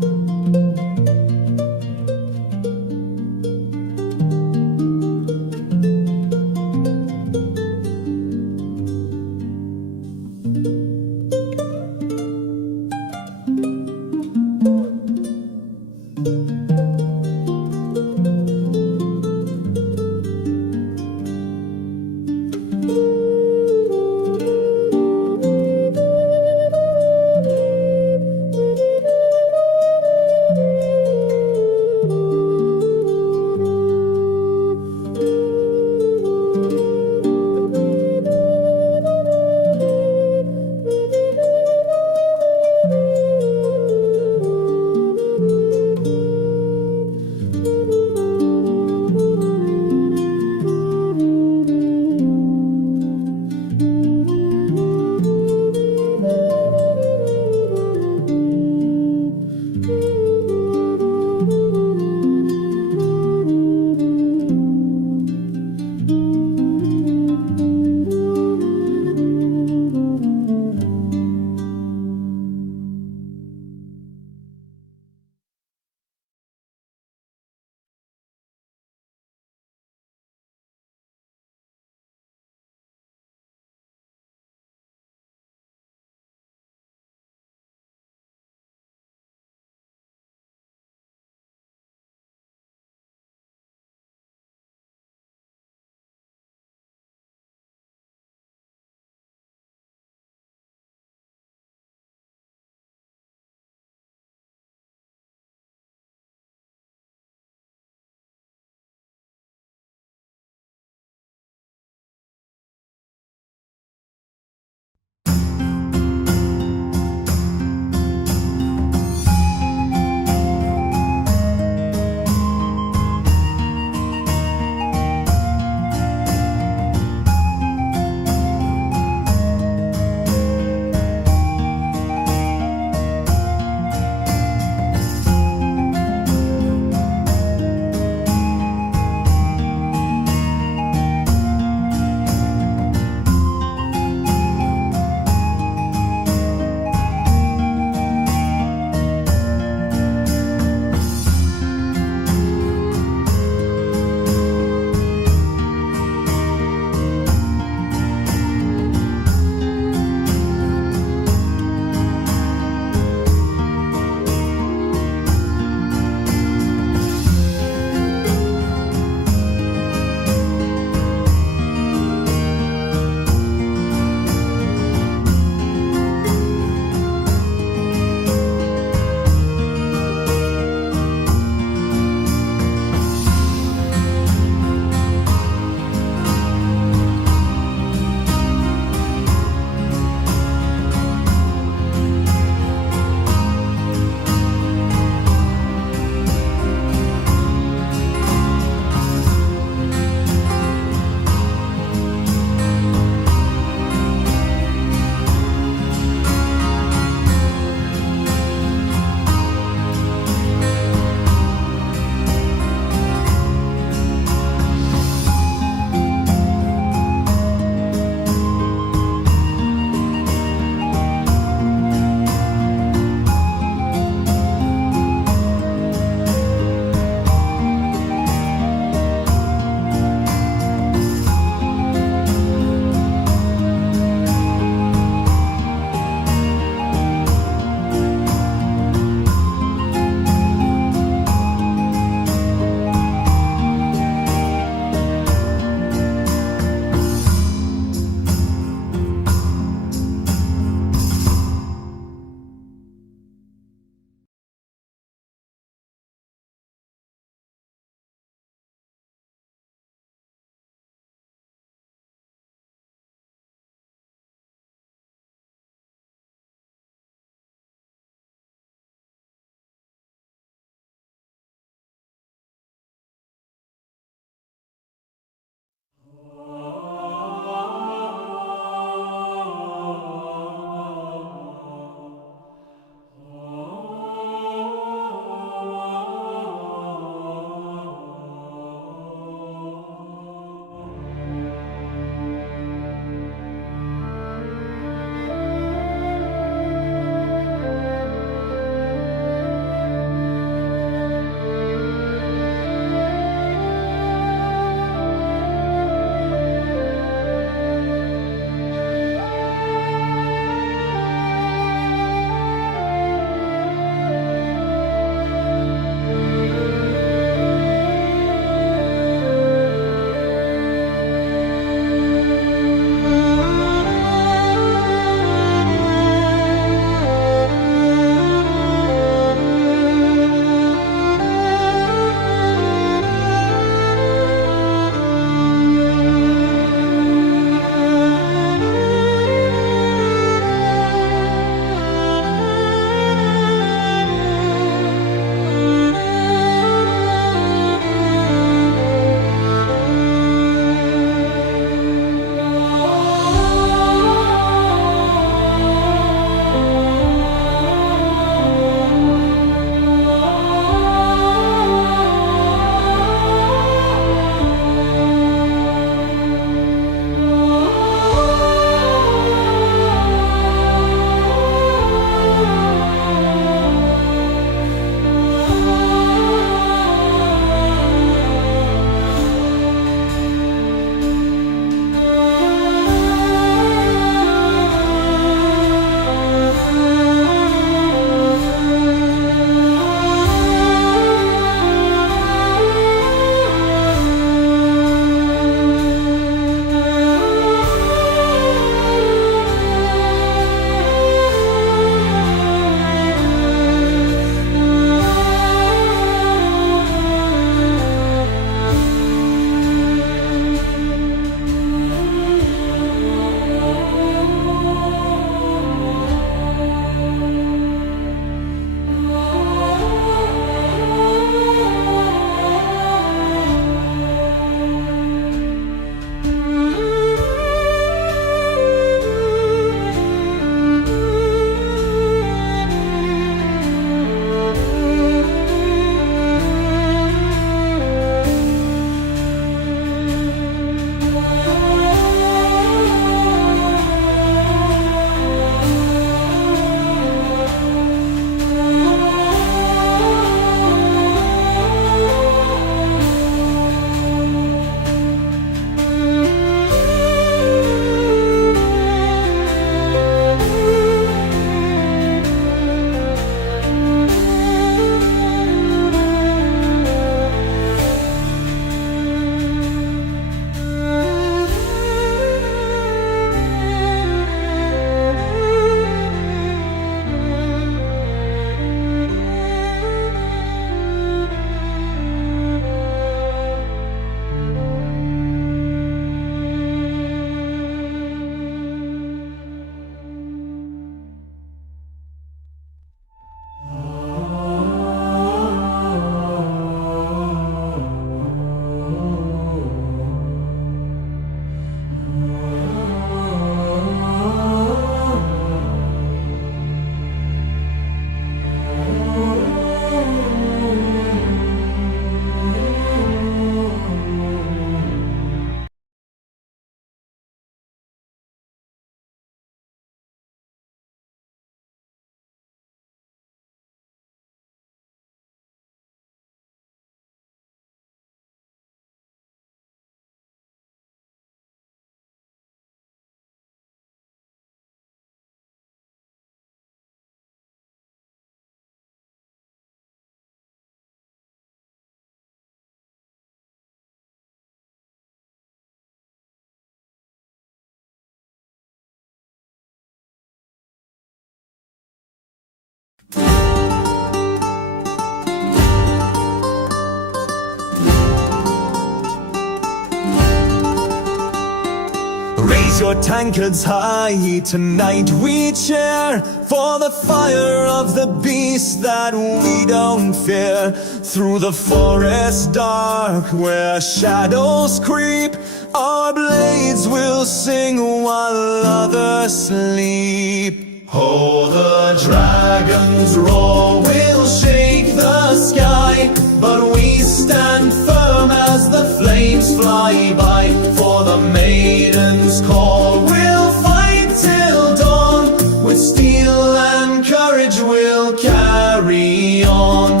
Raise your tankards high, tonight we cheer for the fire of the beast that we don't fear. Through the forest dark where shadows creep, our blades will sing while others sleep. Oh, the dragon's roar will shake the sky, but we stand firm as the flames fly by. For the maiden's call, we'll fight till dawn. With steel and courage we'll carry on.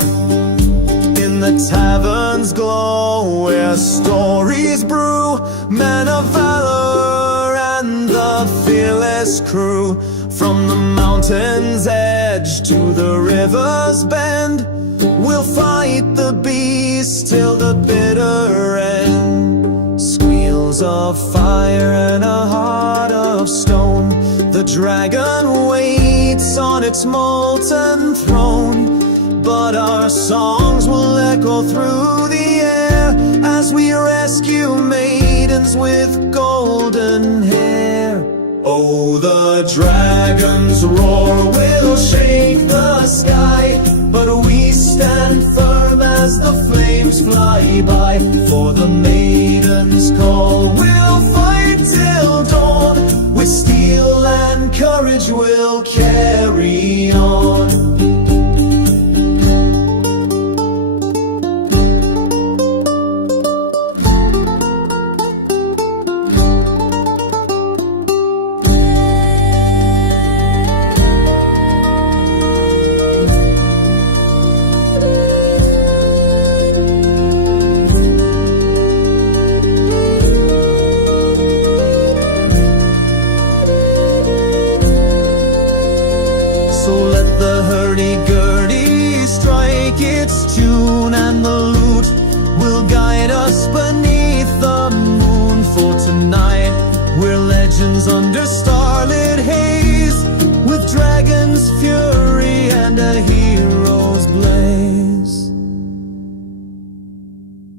In the tavern's glow where stories brew, men of valor and the fearless crew. From the mountain's edge to the river's bend, we'll fight the beast till the bitter end. Squeals of fire and a heart of stone, the dragon waits on its molten throne. But our songs will echo through the air as we rescue maidens with golden hair. Oh, the dragon's roar will shake the sky, but we stand firm as the flames fly by. For the maiden's call, we'll fight till dawn. With steel and courage we'll carry on. Under starlit haze, with dragon's fury and a hero's blaze.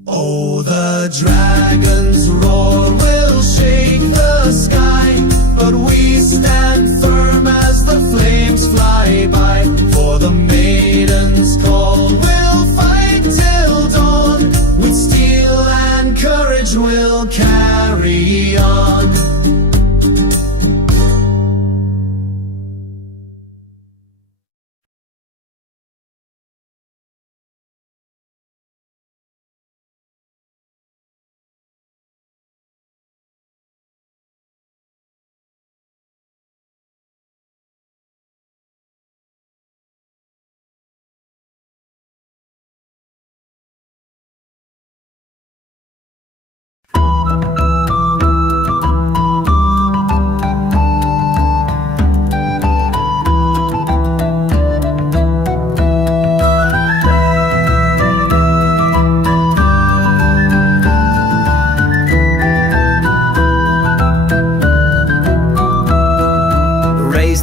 Oh, the dragon's roar will shake the sky, but we stand firm as the flames fly by. For the maiden's call, we'll fight till dawn. With steel and courage we'll carry on.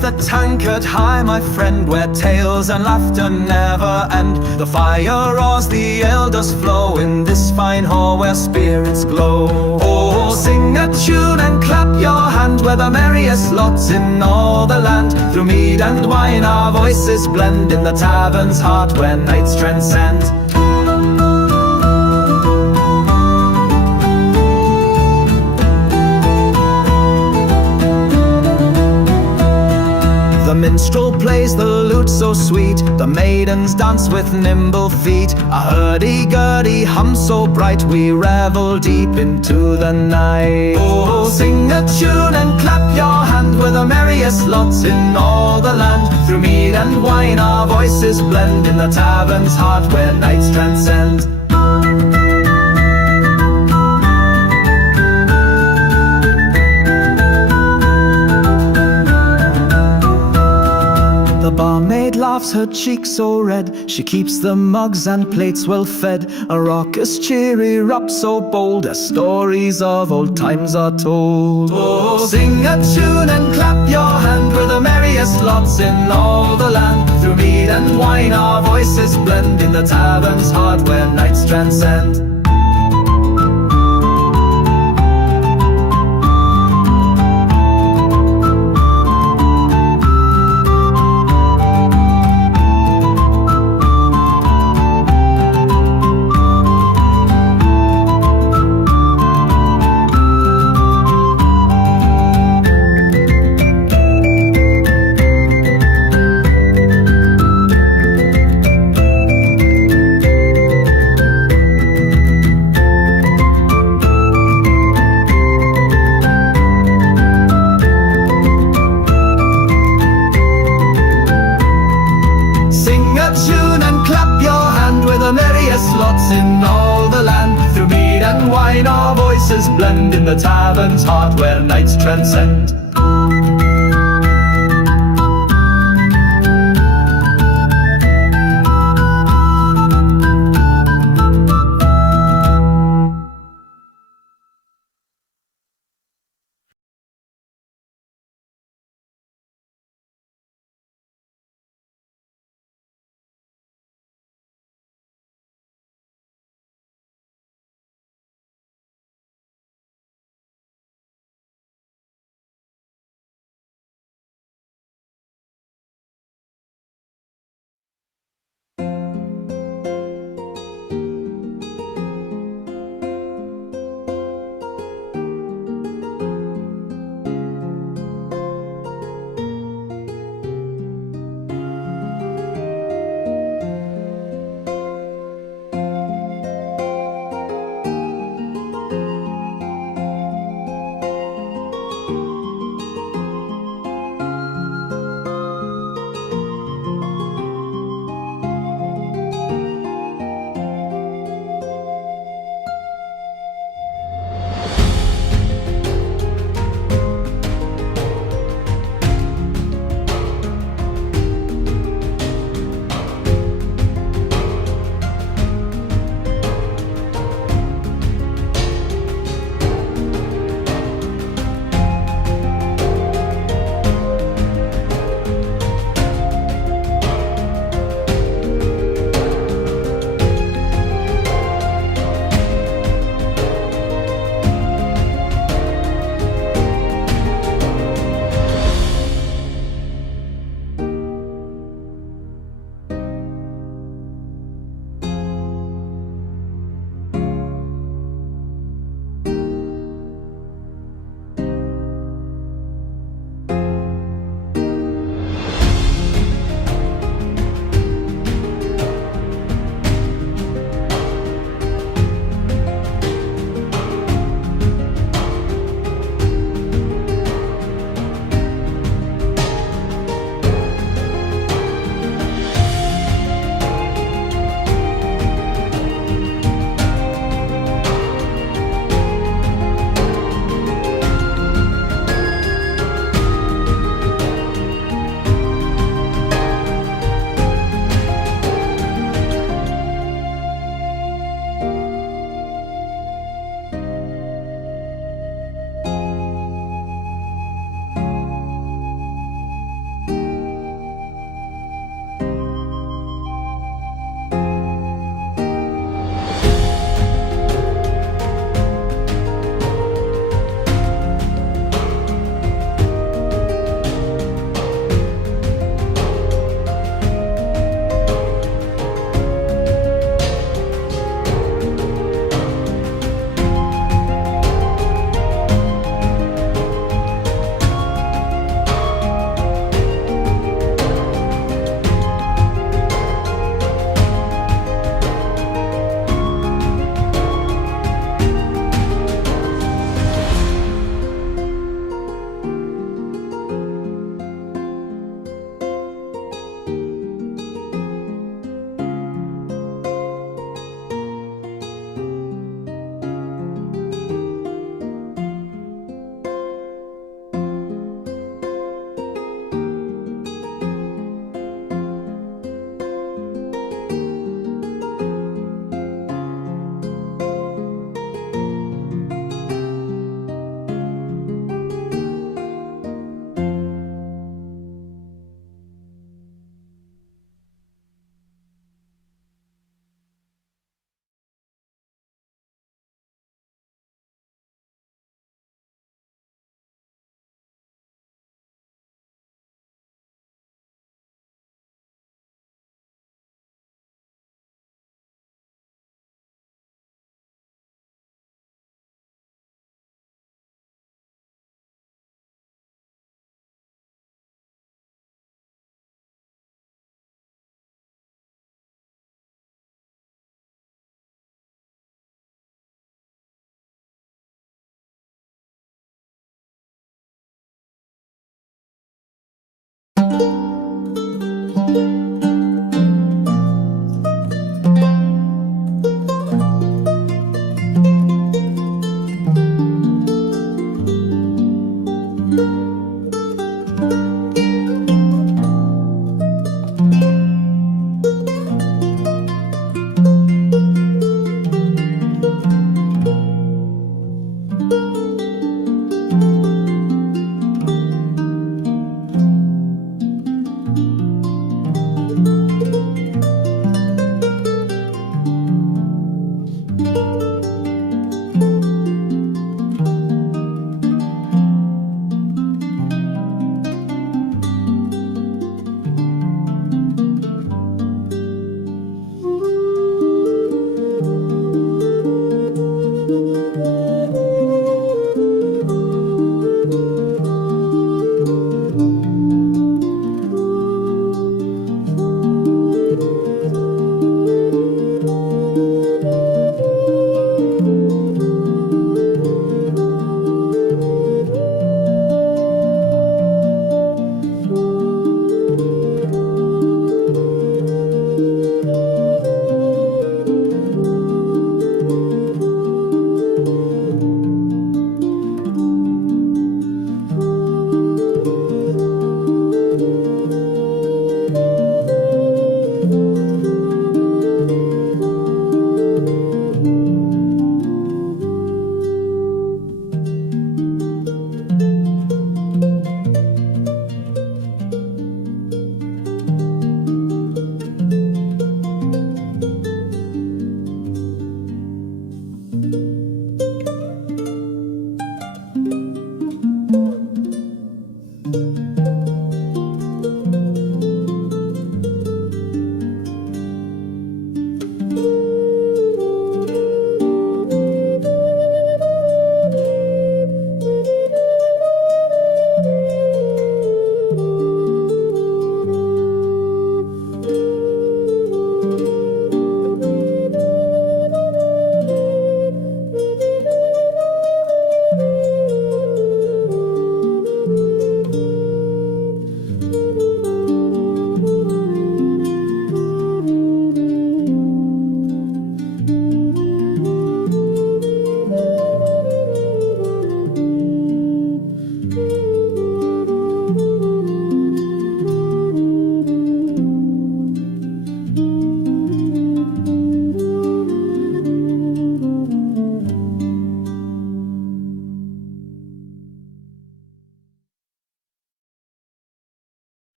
The tankard high, my friend, where tales and laughter never end. The fire roars, the ale does flow in this fine hall where spirits glow. Oh, sing a tune and clap your hand, we're the merriest lots in all the land. Through mead and wine our voices blend in the tavern's heart where nights transcend. The minstrel plays the lute so sweet, the maidens dance with nimble feet. A hurdy-gurdy hum so bright, we revel deep into the night. Oh, sing a tune and clap your hand, we're the merriest lots in all the land. Through mead and wine our voices blend in the tavern's heart where nights transcend. The barmaid laughs, her cheeks so red, she keeps the mugs and plates well fed. A raucous cheery rap so bold, as stories of old times are told. Oh, sing a tune and clap your hand, we're the merriest lots in all the land. Through mead and wine our voices blend in the tavern's heart where nights transcend. man's heart where nights transcend.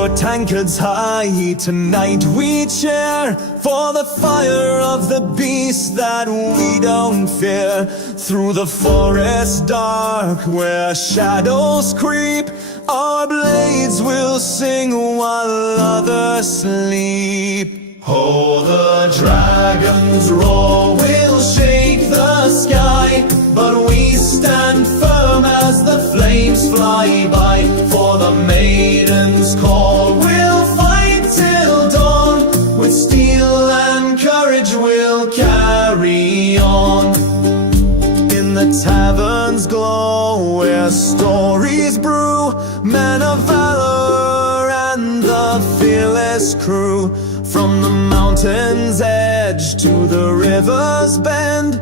your tankards high. Tonight we cheer for the fire of the beast that we don't fear. Through the forest dark where shadows creep, our blades will sing while others sleep. Oh, the dragon's roar will shake the sky, but we stand firm as the flames fly by. For the maiden's call, we'll fight till dawn. With steel and courage we'll carry on. In the tavern's glow where stories brew, men of valor and the fearless crew. From the mountain's edge to the river's bend,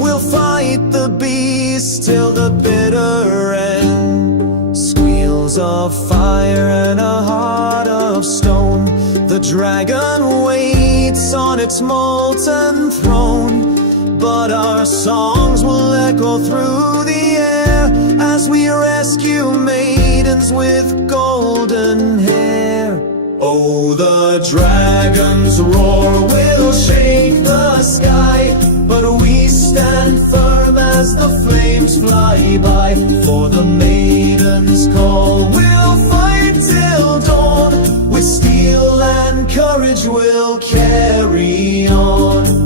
we'll fight the beast till the bitter end. Squeals of fire and a heart of stone, the dragon waits on its molten throne. But our songs will echo through the air as we rescue maidens with golden hair. Oh, the dragon's roar will shake the sky, but we stand firm as the flames fly by. For the maiden's call, we'll fight till dawn. With steel and courage we'll carry on.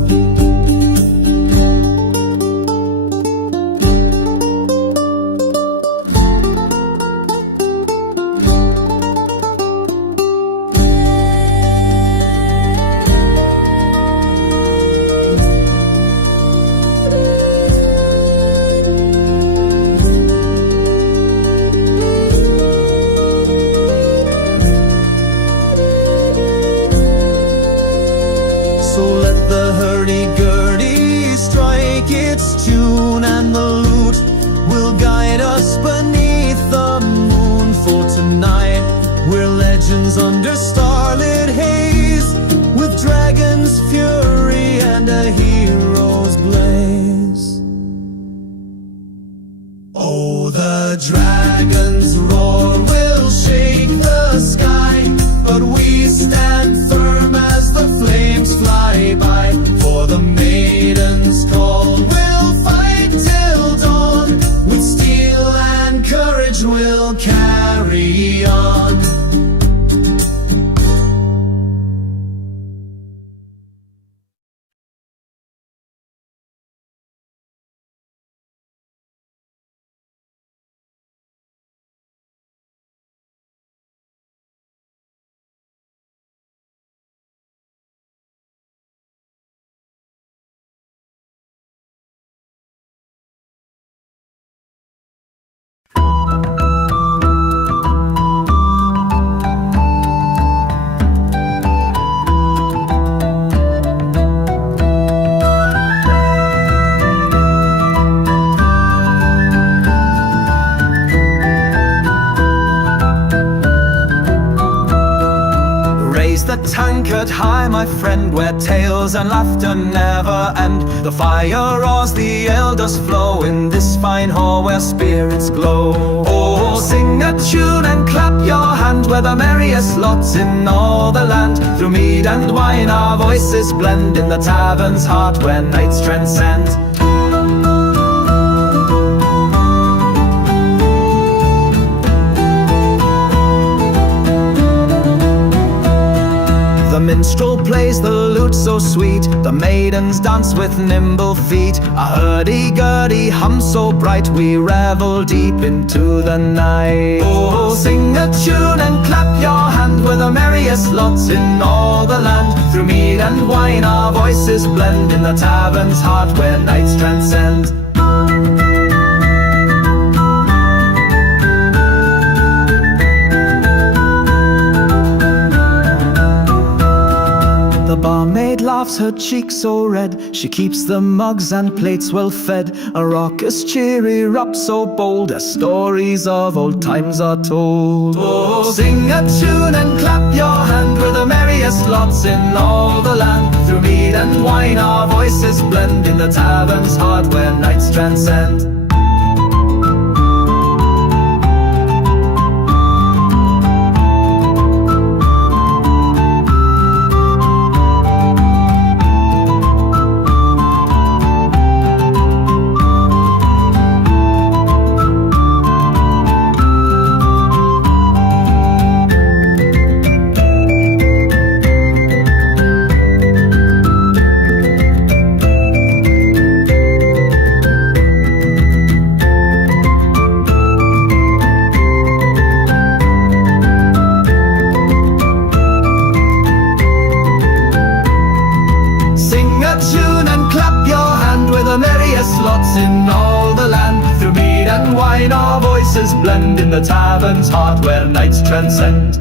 Under starlit haze, with dragon's fury and a hero's blaze. Oh, the dragon's roar will shake the sky, but we stand firm as the flames fly by. For the maiden's call, we'll fight till dawn. With steel and courage we'll carry on. The tankard high, my friend, where tales and laughter never end. The fire roars, the ale does flow in this fine hall where spirits glow. Oh, sing a tune and clap your hand, we're the merriest lots in all the land. Through mead and wine our voices blend in the tavern's heart where nights transcend. The minstrel plays the lute so sweet, the maidens dance with nimble feet. A hurdy-gurdy hum so bright, we revel deep into the night. Oh, sing a tune and clap your hand, we're the merriest lots in all the land. Through mead and wine our voices blend in the tavern's heart where nights transcend. The barmaid laughs, her cheeks so red, she keeps the mugs and plates well fed. A raucous cheery rap so bold, as stories of old times are told. Oh, sing a tune and clap your hand, we're the merriest lots in all the land. Through mead and wine our voices blend in the tavern's heart where nights transcend. voices blend in the tavern's heart where nights transcend.